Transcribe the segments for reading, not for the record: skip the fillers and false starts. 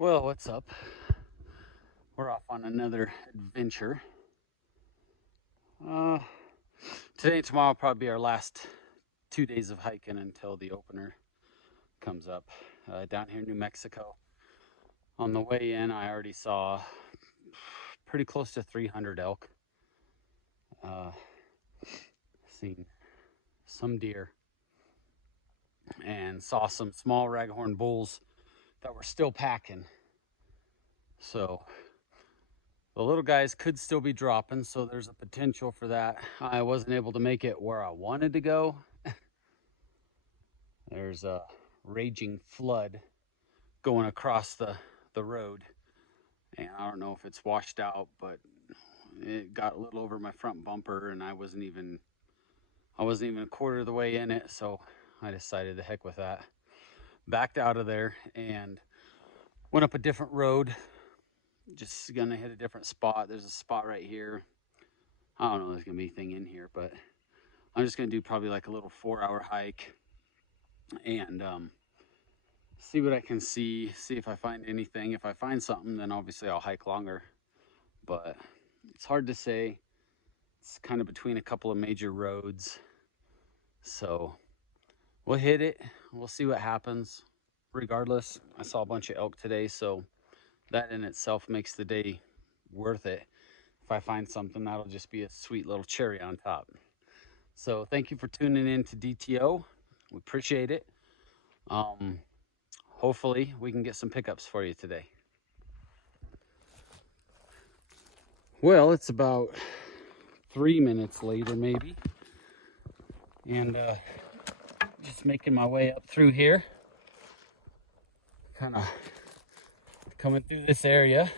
Well, what's up? We're off on another adventure. Uh, Today and tomorrow will probably be our last 2 days of hiking until the opener comes up down here in New Mexico. On the way in, I already saw pretty close to 300 elk. Uh, Seen some deer and saw some small raghorn bulls that were still packing. So the little guys could still be dropping, so there's a potential for that. I wasn't able to make it where I wanted to go. There's a raging flood going across the road, and I don't know if it's washed out, but it got a little over my front bumper, and I wasn't even a quarter of the way in it, so I decided to heck with that. Backed out of there and went up a different road. Just gonna hit a different spot. There's a spot right here. I don't know if there's gonna be anything in here, but I'm just gonna do probably like a little 4-hour hike and see what I can see if I find anything. If I find something, then obviously I'll hike longer, but it's hard to say. It's kind of between a couple of major roads, so we'll hit it. We'll see what happens. Regardless, I saw a bunch of elk today, so that in itself makes the day worth it. If I find something, that'll just be a sweet little cherry on top. So thank you for tuning in to DTO. We appreciate it. Hopefully we can get some pickups for you today. Well, it's about 3 minutes later maybe, and just making my way up through here, kind of coming through this area.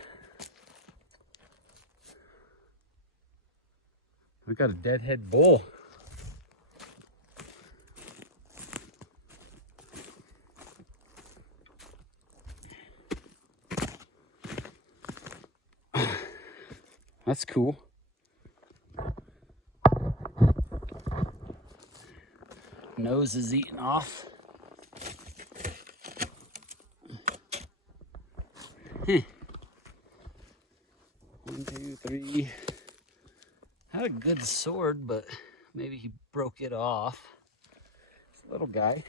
We got a deadhead bull. That's cool. Nose is eating off. 1, 2, 3. Had a good sword, but maybe he broke it off. It's a little guy.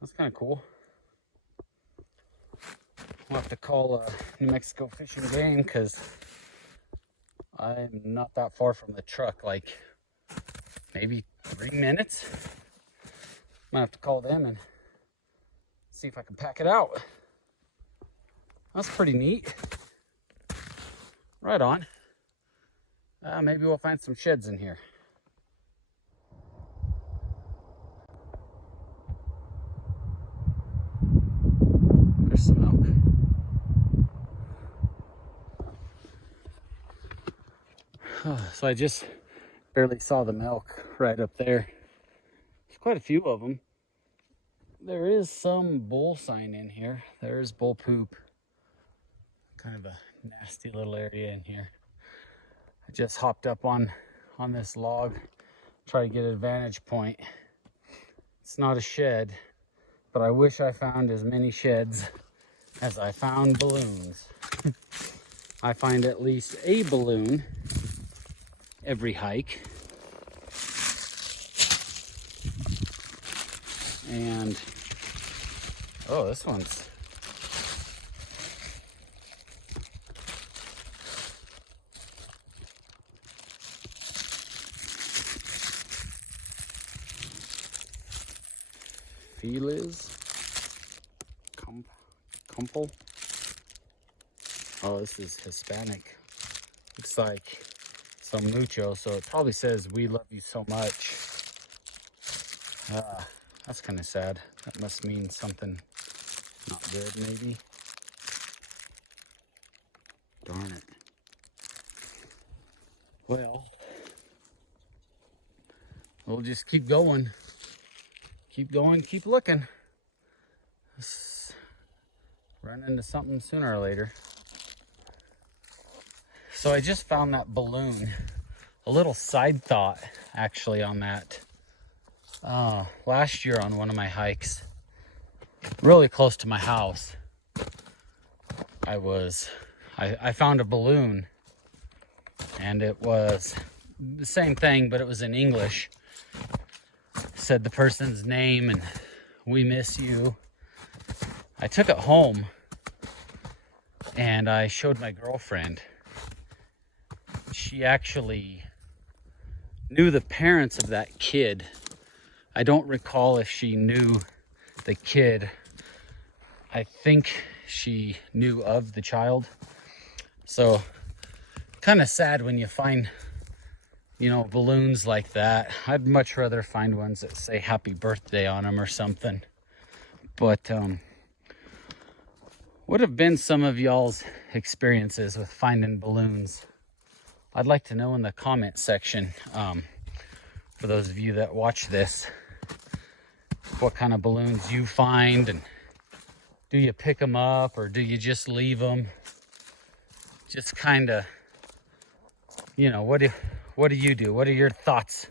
That's kind of cool. We'll have to call New Mexico Fish and Game because I'm not that far from the truck, like maybe 3 minutes. Might have to call them and see if I can pack it out. That's pretty neat. Right on. Maybe we'll find some sheds in here. There's some elk. So I just barely saw the elk right up there. There's quite a few of them. There is some bull sign in here. There is bull poop. Kind of a nasty little area in here. I just hopped up on this log, try to get a vantage point. It's not a shed, but I wish I found as many sheds as I found balloons. I find at least a balloon every hike. And oh, this one's Feliz Kumpel. Oh, this is Hispanic. Looks like some mucho, so it probably says "we love you so much." That's kind of sad. That must mean something not good, maybe. Darn it. Well, we'll just keep going. Keep going, keep looking. Let's run into something sooner or later. So I just found that balloon. A little side thought, actually, on that. Last year on one of my hikes, really close to my house, I found a balloon, and it was the same thing, but it was in English. Said the person's name and "we miss you." I took it home and I showed my girlfriend. She actually knew the parents of that kid. I don't recall if she knew the kid. I think she knew of the child. So kind of sad when you find, balloons like that. I'd much rather find ones that say happy birthday on them or something. But what have been some of y'all's experiences with finding balloons? I'd like to know in the comment section, for those of you that watch this, what kind of balloons you find, and do you pick them up or do you just leave them? Just kind of, what do you do? What are your thoughts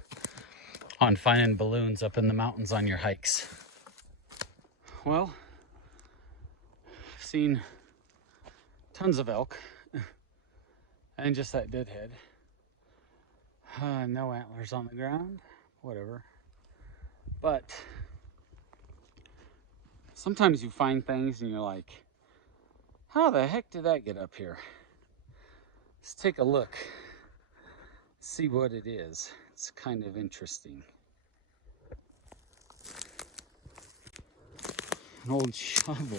on finding balloons up in the mountains on your hikes? Well, I've seen tons of elk and just that deadhead. No antlers on the ground, whatever. But sometimes you find things and you're like, how the heck did that get up here? Let's take a look, see what it is. It's kind of interesting. An old shovel.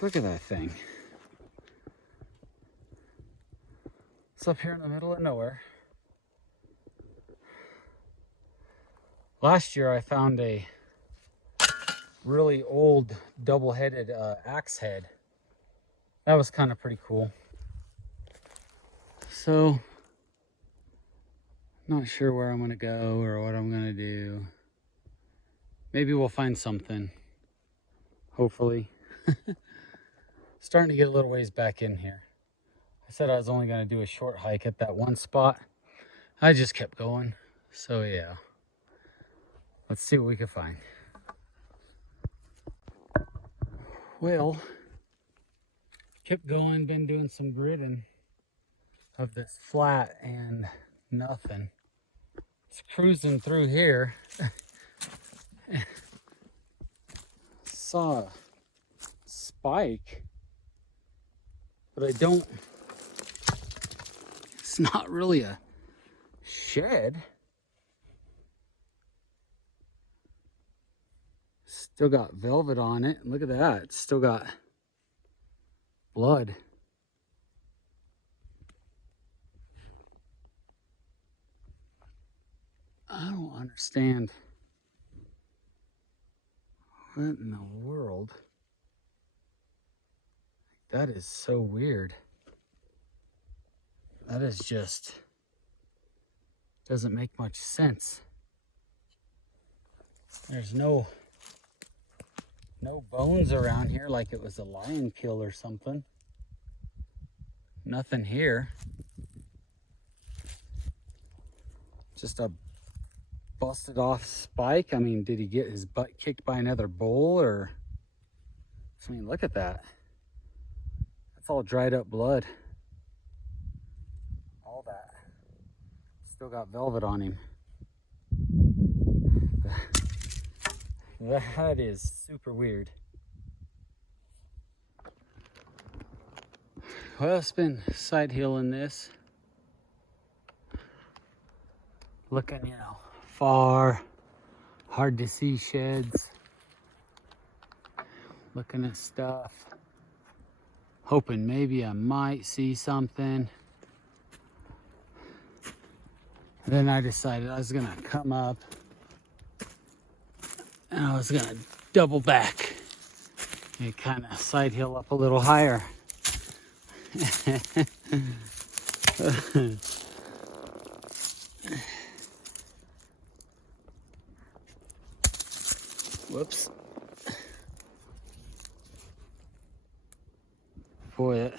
Look at that thing. It's up here in the middle of nowhere. Last year I found a really old double-headed axe head. That was kind of pretty cool. So, not sure where I'm gonna go or what I'm gonna do. Maybe we'll find something. Hopefully. Starting to get a little ways back in here. I said I was only gonna do a short hike at that one spot. I just kept going. So yeah. Let's see what we can find. Well, kept going, been doing some gridding of this flat and nothing. It's cruising through here. Saw a spike, but it's not really a shed. Still got velvet on it. Look at that. It's still got blood. I don't understand. What in the world? That is so weird. That is just doesn't make much sense. There's no bones around here like it was a lion kill or something. Nothing here. Just a busted off spike. I mean, did he get his butt kicked by another bull or? I mean, look at that. That's all dried up blood. All that. Still got velvet on him. That is super weird. Well, it's been side hilling this. Looking, far, hard to see sheds. Looking at stuff. Hoping maybe I might see something. Then I decided I was gonna come up and I was gonna double back and kind of side hill up a little higher. Whoops. Boy, it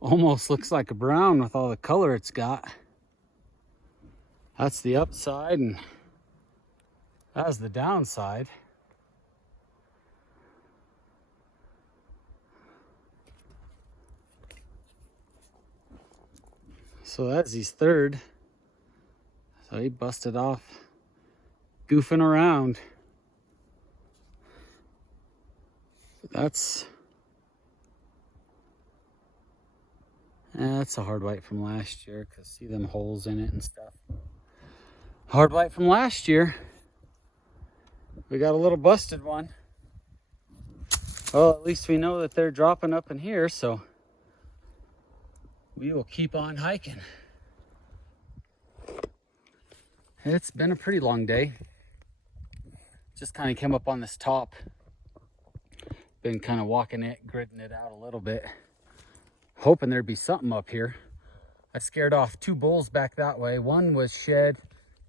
almost looks like a brown with all the color it's got. That's the upside, and That's the downside. So that's his third. So he busted off goofing around. That's a hard white from last year, because see them holes in it and stuff. Hard white from last year. We got a little busted one. Well, at least we know that they're dropping up in here, so we will keep on hiking. It's been a pretty long day. Just kind of came up on this top. Been kind of walking it, gridding it out a little bit. Hoping there'd be something up here. I scared off 2 bulls back that way. One was shed.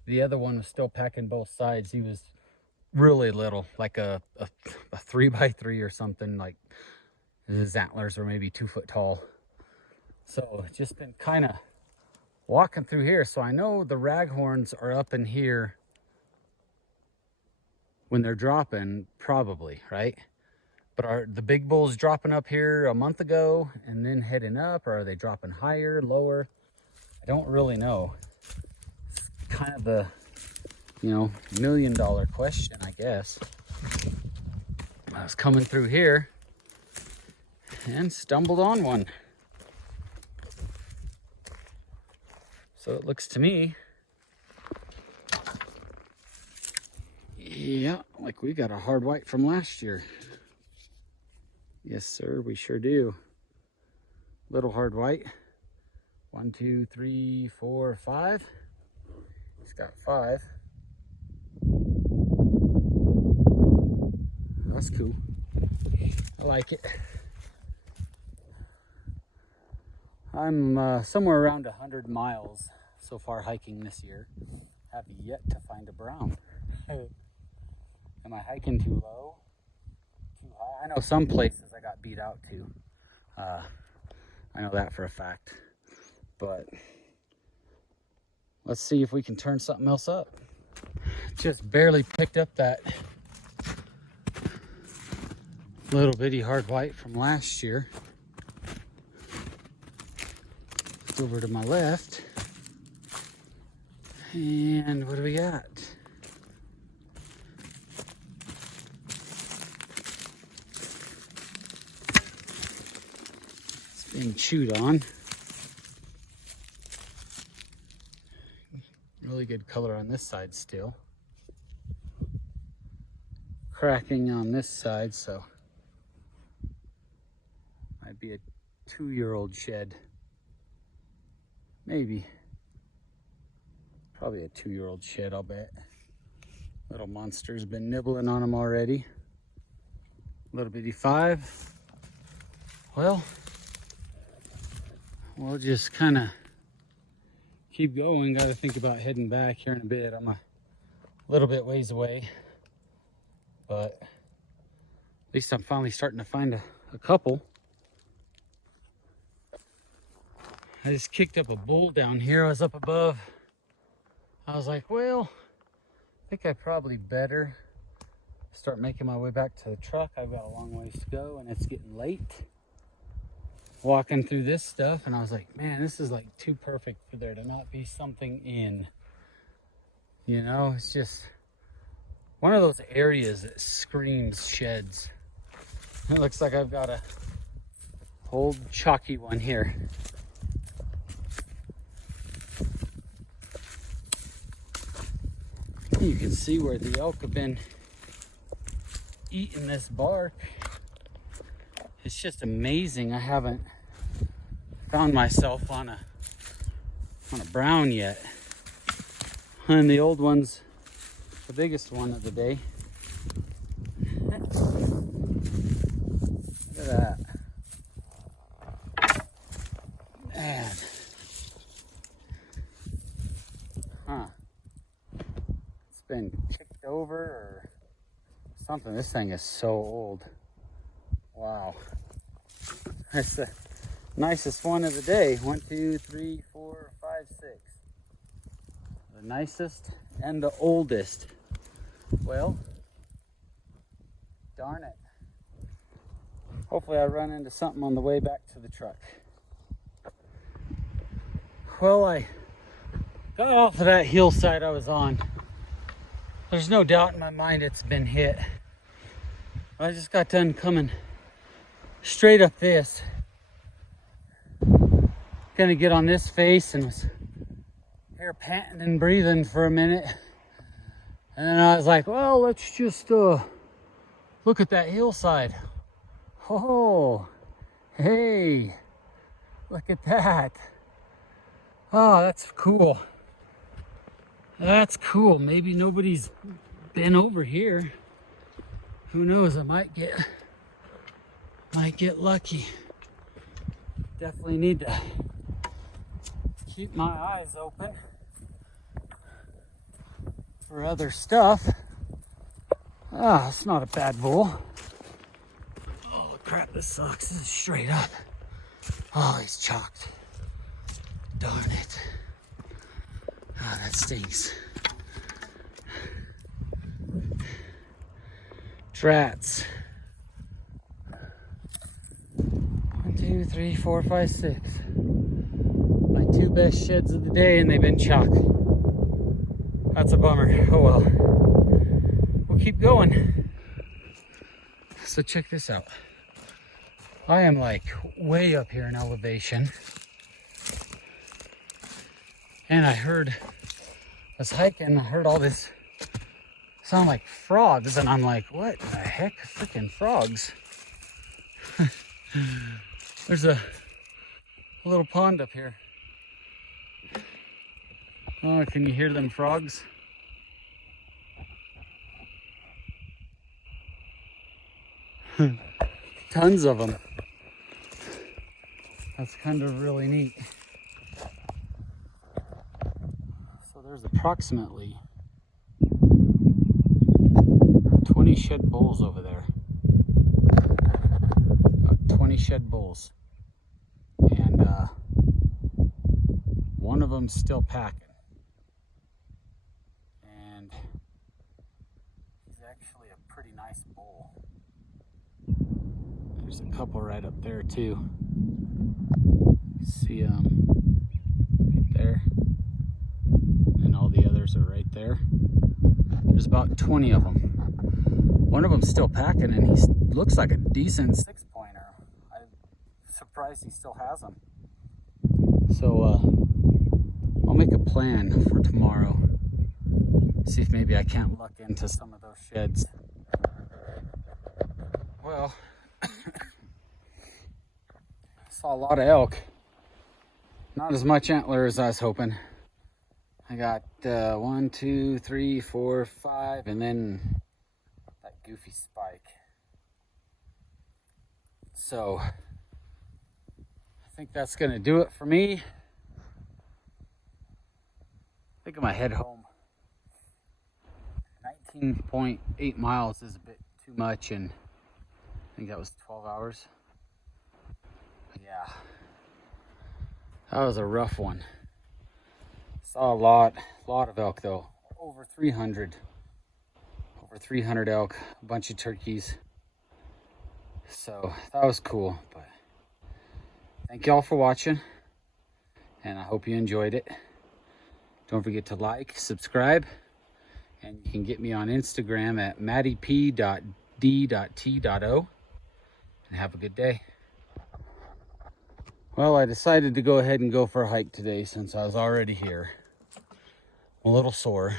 The other one was still packing both sides. He was really little, like a 3x3 or something. Like his antlers were maybe 2 foot tall. So just been kind of walking through here. So I know the raghorns are up in here when they're dropping, probably, right? But are the big bulls dropping up here a month ago and then heading up, or are they dropping higher, lower? I don't really know. It's kind of the, $1 million question, I guess. I was coming through here and stumbled on one. So it looks to me, yeah, like we got a hard white from last year. Yes, sir, we sure do. Little hard white. 1, 2, 3, 4, 5. He's got 5. That's cool. I like it. I'm somewhere around 100 miles so far hiking this year. Have yet to find a brown. Am I hiking too low? Too high? I know some places I got beat out to. I know that for a fact. But let's see if we can turn something else up. Just barely picked up that little bitty hard white from last year. It's over to my left. And what do we got? It's being chewed on. Really good color on this side still. Cracking on this side, so might be a 2-year-old shed. Maybe. Probably a 2-year-old shed, I'll bet. Little monster's been nibbling on them already. Little bitty 5. Well, we'll just kind of keep going. Got to think about heading back here in a bit. I'm a little bit ways away, but at least I'm finally starting to find a couple. I just kicked up a bull down here. I was up above. I was like, well, I think I probably better start making my way back to the truck. I've got a long ways to go and it's getting late. Walking through this stuff, and I was like, man, this is like too perfect for there to not be something in. It's just one of those areas that screams sheds. It looks like I've got a old chalky one here. You can see where the elk have been eating this bark. It's just amazing. I haven't found myself on a brown yet. And the old one's the biggest one of the day. Look at that. Man. Huh. It's been kicked over or something. This thing is so old. Wow. That's the nicest one of the day. 1, 2, 3, 4, 5, 6. The nicest and the oldest. Well, darn it. Hopefully I run into something on the way back to the truck. Well, I got off of that hillside I was on. There's no doubt in my mind it's been hit. I just got done coming straight up this. Gonna get on this face and was here panting and breathing for a minute. And then I was like, well, let's just look at that hillside. Oh, hey, look at that. Oh, that's cool. That's cool. Maybe nobody's been over here. Who knows? I might get lucky. Definitely need to keep my eyes open for other stuff. Ah, it's not a bad bull. Oh crap, this sucks. This is straight up. Oh, he's chalked. Darn it. Ah, that stinks. Trats. 1, 2, 3, 4, 5, 6. My 2 best sheds of the day, and they've been chalk. That's a bummer. Oh well. We'll keep going. So check this out. I am like way up here in elevation. And I was hiking, I heard all this sound like frogs, and I'm like, what the heck? Freaking frogs. There's a little pond up here. Oh, can you hear them frogs? Tons of them. That's kind of really neat. So there's approximately 20 shed bulls over there. About 20 shed bulls. And one of them's still packing. And he's actually a pretty nice bull. There's a couple right up there too. See right there. And all the others are right there. There's about 20 of them. One of them's still packing, and he looks like a decent 6-pointer. I'm surprised he still has them. So I'll make a plan for tomorrow. See if maybe I can't luck into some of those sheds. Well, saw a lot of elk. Not as much antler as I was hoping. I got 1, 2, 3, 4, 5, and then that goofy spike. So I think that's gonna do it for me. I think I'm gonna head home. 19.8 miles is a bit too much, and I think that was 12 hours. But yeah, that was a rough one. Saw a lot of elk though. Over 300 elk, a bunch of turkeys. So that was cool. But thank y'all for watching, and I hope you enjoyed it. Don't forget to like, subscribe, and you can get me on Instagram at mattyp.d.t.o. and have a good day. Well, I decided to go ahead and go for a hike today since I was already here. I'm a little sore.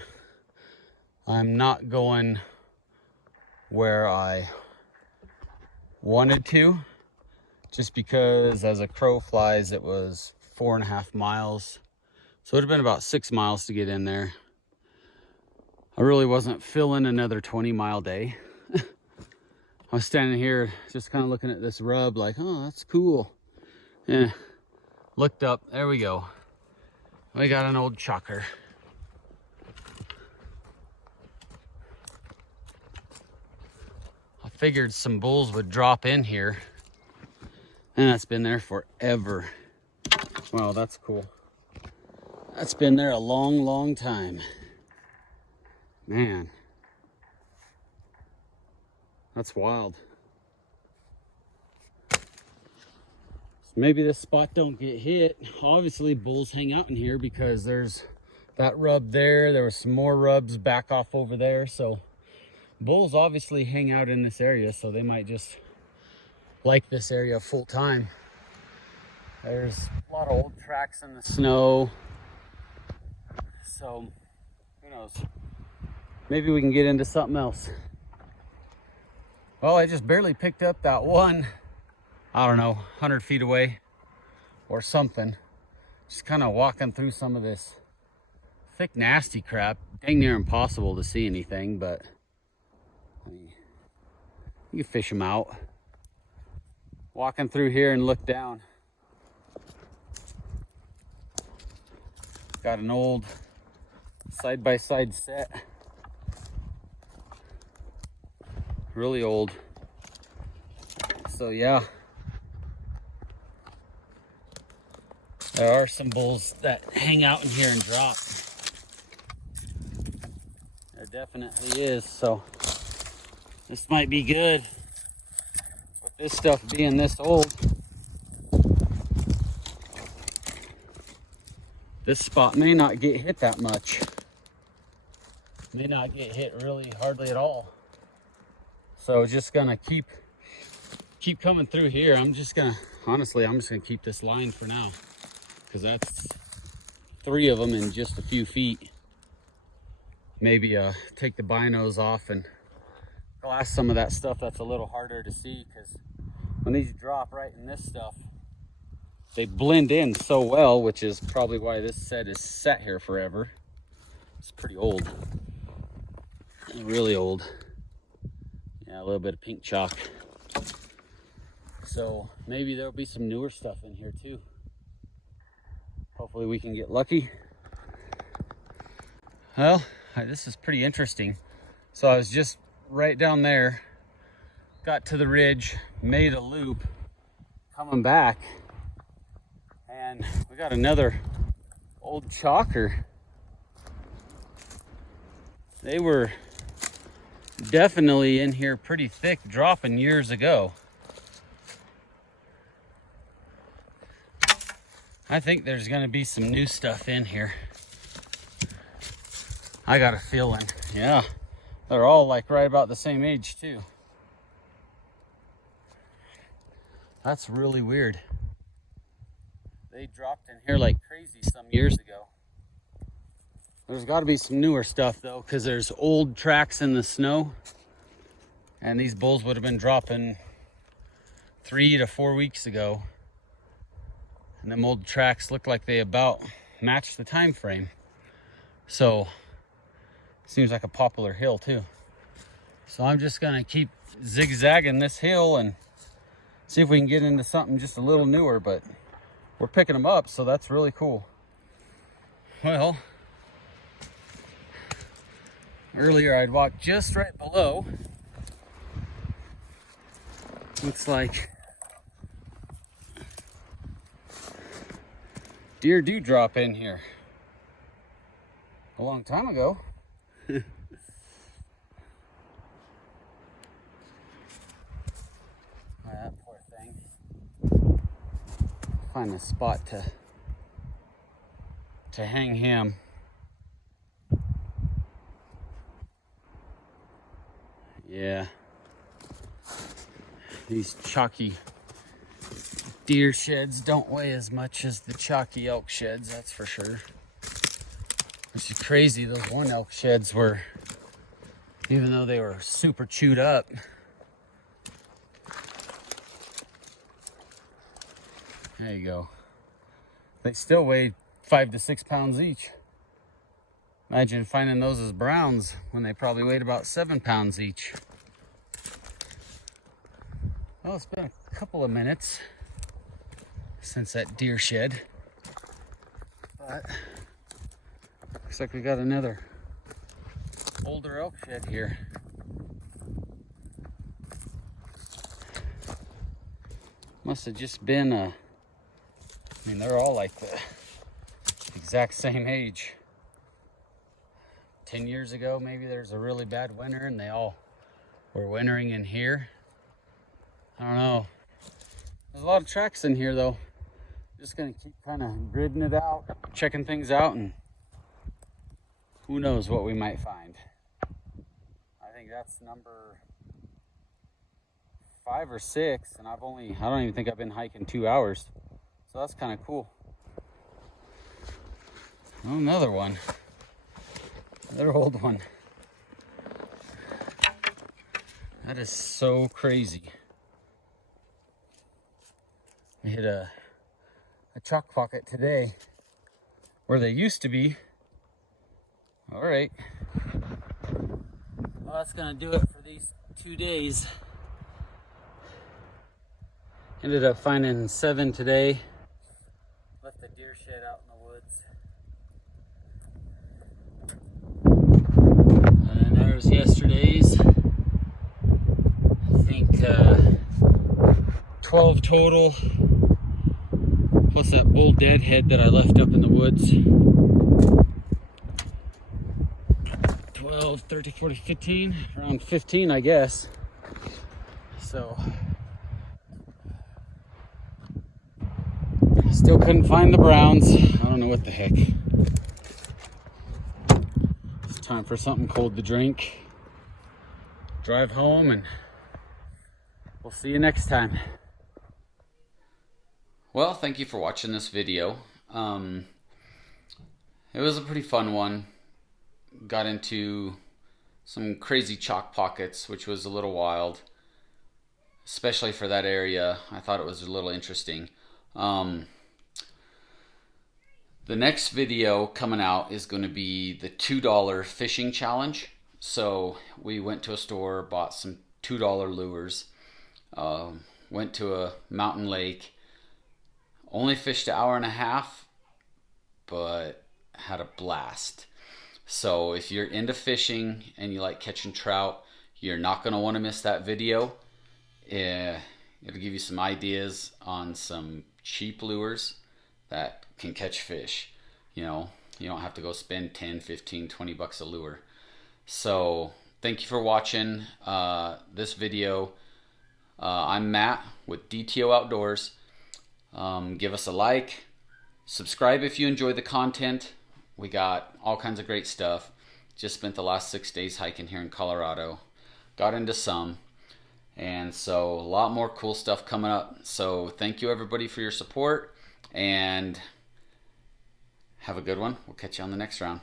I'm not going where I wanted to, just because as a crow flies, it was 4.5 miles. So it would have been about 6 miles to get in there. I really wasn't feeling another 20-mile day. I was standing here just kind of looking at this rub like, oh, that's cool. Yeah, looked up, there we go. We got an old chalker. I figured some bulls would drop in here, and that's been there forever. Wow, that's cool. That's been there a long time. Man, That's wild. So maybe this spot don't get hit. Obviously bulls hang out in here because there's that rub there. There was some more rubs back off over there. So bulls obviously hang out in this area, so they might just like this area full time. There's a lot of old tracks in the snow. So who knows? Maybe we can get into something else. Well, I just barely picked up that one, I don't know, 100 feet away or something. Just kind of walking through some of this thick, nasty crap. Dang near impossible to see anything, but I mean, you can fish them out. Walking through here and look down. Got an old side-by-side set. Really old. So yeah, there are some bulls that hang out in here and drop. There definitely is. So this might be good. With this stuff being this old, this spot may not get hit that much. May not get hit really hardly at all. So just gonna keep coming through here. I'm just gonna keep this line for now, because that's 3 of them in just a few feet. Maybe take the binos off and glass some of that stuff that's a little harder to see, because when these drop right in this stuff, they blend in so well, which is probably why this set is set here forever. It's pretty old, really old. Yeah, a little bit of pink chalk. So maybe there'll be some newer stuff in here too. Hopefully we can get lucky. Well, this is pretty interesting. So I was just right down there, got to the ridge, made a loop, coming back, and we got another old chalker. They were definitely in here pretty thick, dropping years ago. I think there's gonna be some new stuff in here. I got a feeling. Yeah, they're all like right about the same age too. That's really weird. They dropped in here like crazy some years ago. There's got to be some newer stuff though, because there's old tracks in the snow, and these bulls would have been dropping 3 to 4 weeks ago, and them old tracks look like they about match the time frame. So seems like a popular hill too. So I'm just gonna keep zigzagging this hill and see if we can get into something just a little newer, but we're picking them up, so that's really cool. Well, earlier I'd walked just right below. Looks like deer do drop in here a long time ago. That poor thing. Find a spot to hang him. Yeah, these chalky deer sheds don't weigh as much as the chalky elk sheds, that's for sure. Which is crazy. Those one elk sheds were, even though they were super chewed up, there you go, they still weighed 5 to 6 pounds each. Imagine finding those as browns when they probably weighed about 7 pounds each. Well, it's been a couple of minutes since that deer shed, but looks like we got another older elk shed here. Must have just been I mean, they're all like the exact same age. 10 years ago, maybe there's a really bad winter and they all We're wintering in here. I don't know. There's a lot of tracks in here though. Just gonna keep kind of gridding it out, checking things out, and who knows what we might find. I think that's number 5 or 6, and I don't even think I've been hiking 2 hours. So that's kind of cool. Oh, another one. Another old one. That is so crazy. We hit a chalk pocket today where they used to be. All right. Well, that's gonna do it for these 2 days. Ended up finding 7 today. Left the deer shed out in the woods. And then there's yesterday's. I think 12 total. Plus that bull deadhead that I left up in the woods. 12, 30, 40, 15. Around 15, I guess. So, still couldn't find the browns. I don't know what the heck. It's time for something cold to drink. Drive home, and we'll see you next time. Well, thank you for watching this video. It was a pretty fun one. Got into some crazy chalk pockets, which was a little wild, especially for that area. I thought it was a little interesting. The next video coming out is going to be the $2 fishing challenge. So we went to a store, bought some $2 lures, went to a mountain lake, only fished an hour and a half, but had a blast. So if you're into fishing and you like catching trout, you're not going to want to miss that video. It'll give you some ideas on some cheap lures that can catch fish. You know, you don't have to go spend 10, 15, 20 bucks a lure. So thank you for watching this video. I'm Matt with DTO Outdoors. Give us a like, subscribe if you enjoy the content. We got all kinds of great stuff. Just spent the last 6 days hiking here in Colorado. Got into some. And so a lot more cool stuff coming up. So thank you everybody for your support, and have a good one. We'll catch you on the next round.